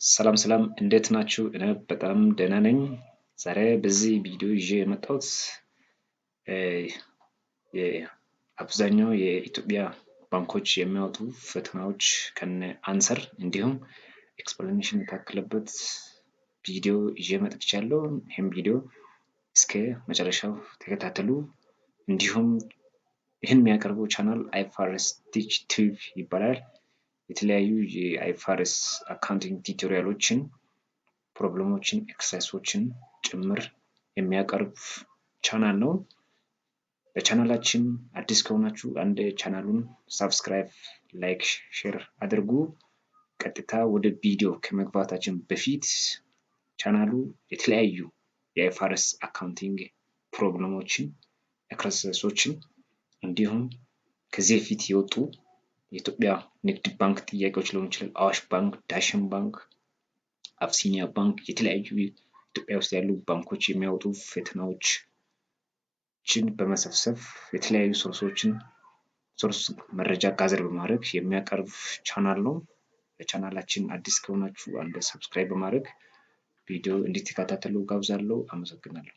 ሰላም እንዴት ናችሁ? እኔ በጣም ደህና ነኝ። ዛሬ በዚህ ቪዲዮ ይዤ የመጣሁት አብዛኛው የኢትዮጵያ ባንኮች የሚያወጡ ፈተናዎች ከነ አንሰር እንዲሁም ኤክስፕላኔሽን የታከለበት ቪዲዮ ይዤ መጥቻለሁ። ይሄን ቪዲዮ እስከ መጨረሻው ተከታተሉ። እንዲሁም ይህን የሚያቀርበው ቻናል አይፋርስ ቲች ቲዩብ ይባላል። የተለያዩ የአይፋርስ አካውንቲንግ ቲዩቶሪያሎችን፣ ፕሮብሌሞችን፣ ኤክሰርሳይሶችን ጭምር የሚያቀርብ ቻናል ነው። ለቻናላችን አዲስ ከሆናችሁ አንድ ቻናሉን ሰብስክራይብ፣ ላይክ፣ ሼር አድርጉ። ቀጥታ ወደ ቪዲዮ ከመግባታችን በፊት ቻናሉ የተለያዩ የአይፋርስ አካውንቲንግ ፕሮብሌሞችን፣ ኤክሰርሳይሶችን እንዲሁም ከዚህ በፊት የወጡ የኢትዮጵያ ንግድ ባንክ ጥያቄዎች ሊሆኑ ይችላል፣ አዋሽ ባንክ፣ ዳሽን ባንክ፣ አብሲኒያ ባንክ፣ የተለያዩ ኢትዮጵያ ውስጥ ያሉ ባንኮች የሚያወጡ ፈተናዎችን በመሰብሰብ የተለያዩ ሶርስ መረጃ ጋዘር በማድረግ የሚያቀርብ ቻናል ነው። ለቻናላችን አዲስ ከሆናችሁ አንድ ሰብስክራይብ በማድረግ ቪዲዮ እንድትከታተሉ ጋብዛለሁ። አመሰግናለሁ።